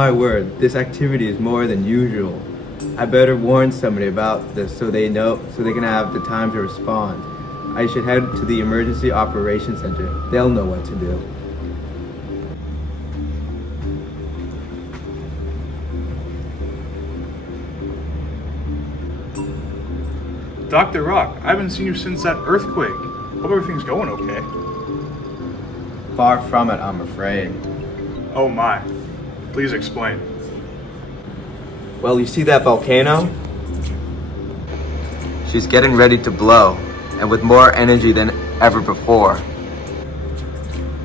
my word, this activity is more than usual. I better warn somebody about this so they can have the time to respond. I should head to the Emergency Operations Center. They'll know what to do. Dr. Rock, I haven't seen you since that earthquake. Hope everything's going okay. Far from it, I'm afraid. Oh my. Please explain. Well, you see that volcano? She's getting ready to blow, and with more energy than ever before.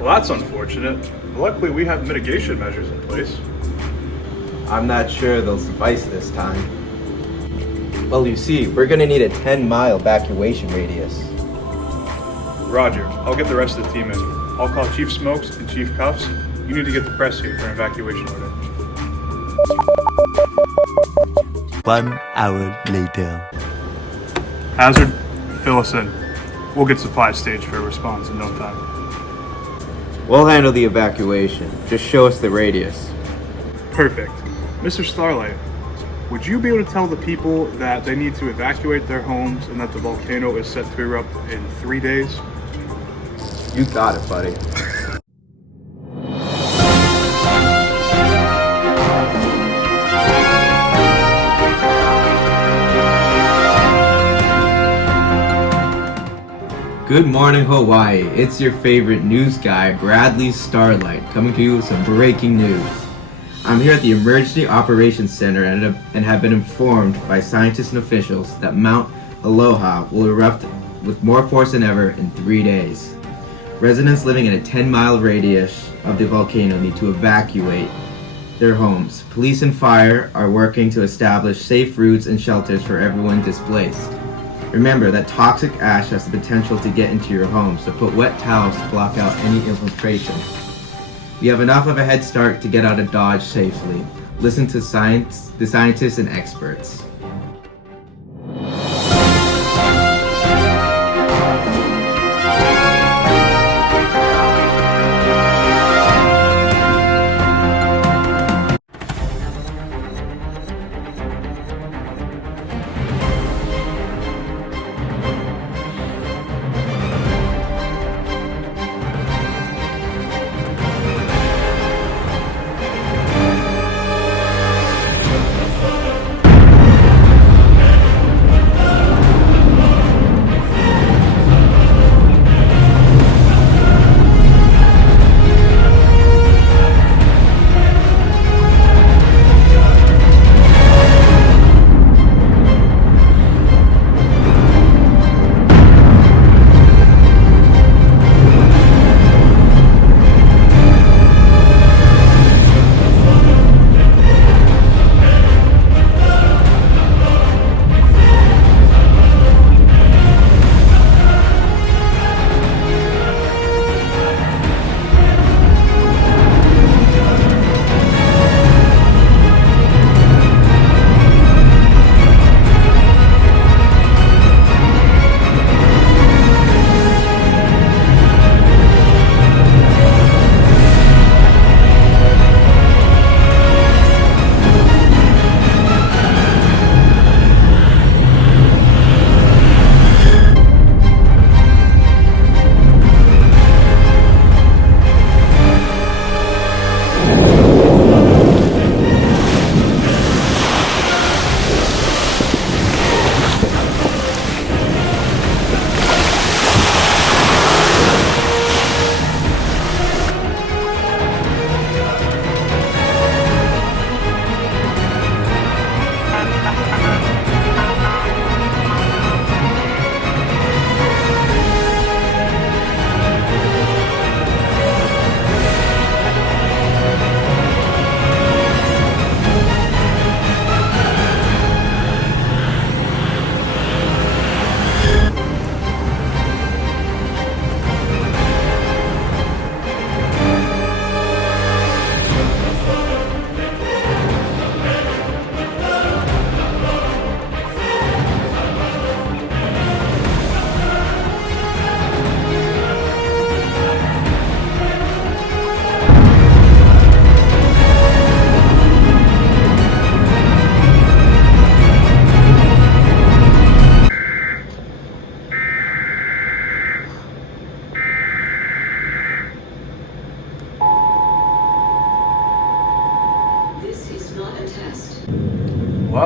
Well, that's unfortunate. Luckily, we have mitigation measures in place. I'm not sure they'll suffice this time. Well, you see, we're gonna need a 10-mile evacuation radius. Roger. I'll get the rest of the team in. I'll call Chief Smokes and Chief Cuffs. You need to get the press here for an evacuation order. 1 hour later. Hazard, fill us in. We'll get supplies staged for a response in no time. We'll handle the evacuation. Just show us the radius. Perfect. Mr. Starlight, would you be able to tell the people that they need to evacuate their homes and that the volcano is set to erupt in 3 days? You got it, buddy. Good morning, Hawaii. It's your favorite news guy, Bradley Starlight, coming to you with some breaking news. I'm here at the Emergency Operations Center and have been informed by scientists and officials that Mount Aloha will erupt with more force than ever in 3 days. Residents living in a 10-mile radius of the volcano need to evacuate their homes. Police and fire are working to establish safe routes and shelters for everyone displaced. Remember that toxic ash has the potential to get into your home, so put wet towels to block out any infiltration. We have enough of a head start to get out of Dodge safely. Listen to the scientists and experts.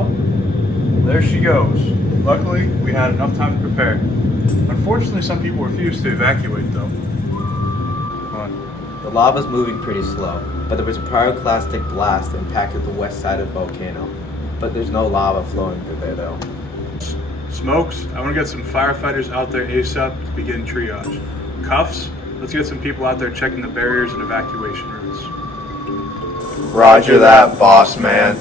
Well, there she goes. Luckily, we had enough time to prepare. Unfortunately, some people refused to evacuate, though. Come on. The lava's moving pretty slow, but there was a pyroclastic blast that impacted the west side of the volcano. But there's no lava flowing through there, though. Smokes, I want to get some firefighters out there ASAP to begin triage. Cuffs, let's get some people out there checking the barriers and evacuation routes. Roger that, boss man.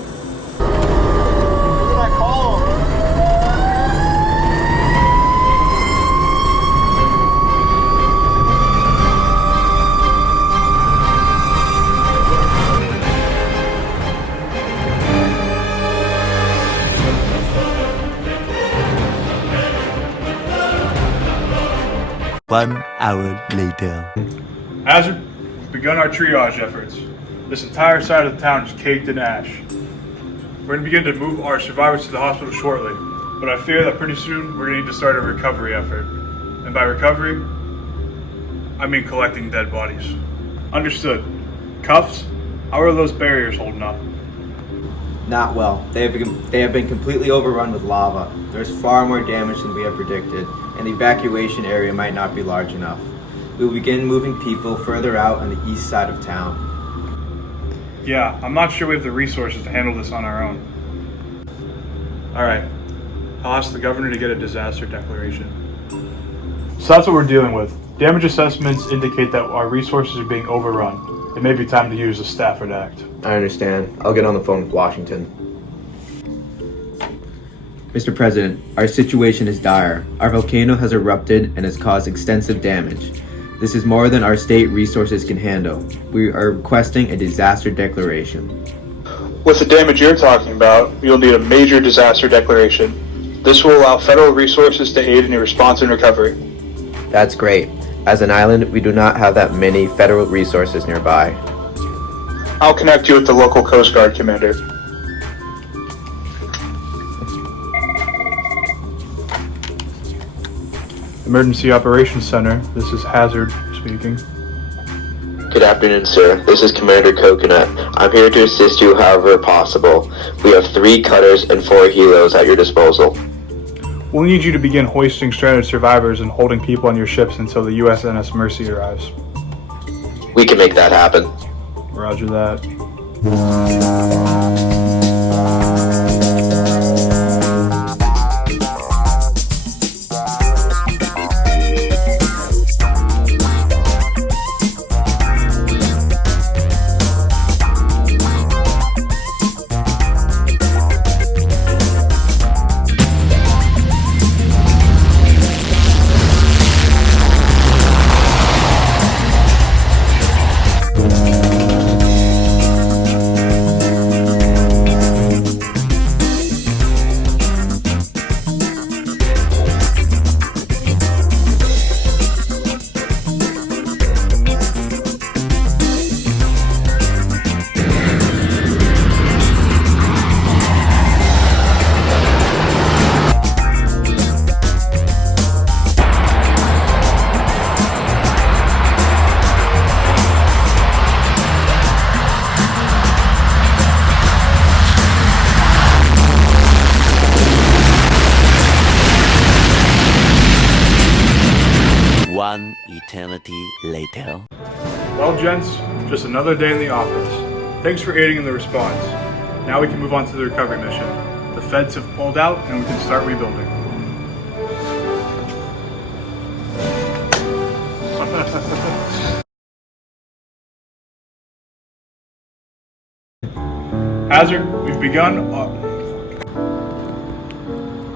One hour later. Hazard, we've begun our triage efforts. This entire side of the town is caked in ash. We're going to begin to move our survivors to the hospital shortly, but I fear that pretty soon we're going to need to start a recovery effort. And by recovery, I mean collecting dead bodies. Understood. Cuffs, how are those barriers holding up? Not well. They have been completely overrun with lava. There's far more damage than we had predicted, and the evacuation area might not be large enough. We will begin moving people further out on the east side of town. Yeah, I'm not sure we have the resources to handle this on our own. Alright, I'll ask the governor to get a disaster declaration. So that's what we're dealing with. Damage assessments indicate that our resources are being overrun. It may be time to use the Stafford Act. I understand. I'll get on the phone with Washington. Mr. President, our situation is dire. Our volcano has erupted and has caused extensive damage. This is more than our state resources can handle. We are requesting a disaster declaration. With the damage you're talking about, you'll need a major disaster declaration. This will allow federal resources to aid in your response and recovery. That's great. As an island, we do not have that many federal resources nearby. I'll connect you with the local Coast Guard commander. Emergency Operations Center, this is Hazard speaking. Good afternoon, sir. This is Commander Coconut. I'm here to assist you however possible. We have 3 cutters and 4 helos at your disposal. We'll need you to begin hoisting stranded survivors and holding people on your ships until the USNS Mercy arrives. We can make that happen. Roger that. One eternity later. Well, gents, just another day in the office. Thanks for aiding in the response. Now we can move on to the recovery mission. The feds have pulled out and we can start rebuilding. Hazard, we've begun.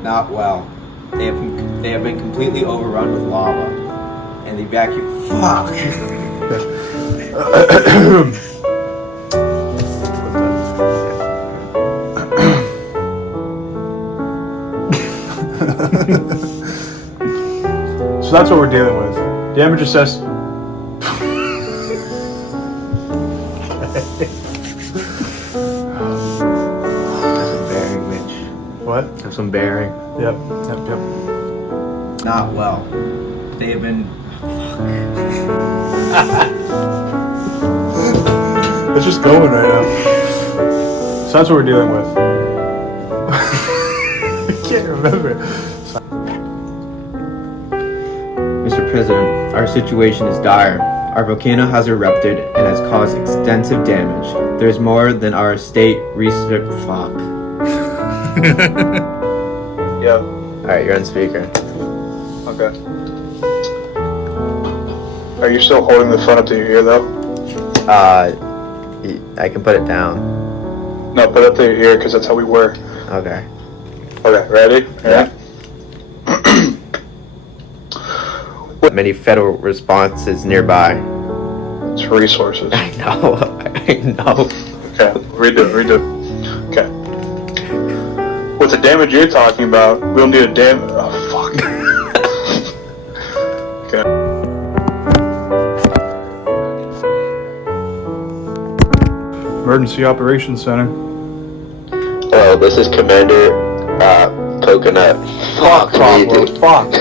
Not well. They have been completely overrun with lava, and the Fuck. So that's what we're dealing with. Damage assessed. Bearing, Mitch. What? Have some bearing. Yep. Not well. They have been. It's just going right now. So that's what we're dealing with. can't remember. Mr. President, our situation is dire. Our volcano has erupted and has caused extensive damage. There's more than our state research. Fuck. Yeah. Alright, you're on speaker. Okay. Are you still holding the phone up to your ear though? I can put it down. No, put it up to your ear because that's how we work. Okay. Okay, ready? Yeah. Many federal responses nearby. It's resources. I know. I know. Okay, redo. Okay. With the damage you're talking about, we'll need a Oh, fuck. Okay. Emergency Operations Center. Oh, this is Commander Coconut. Fuck me, dude. Fuck.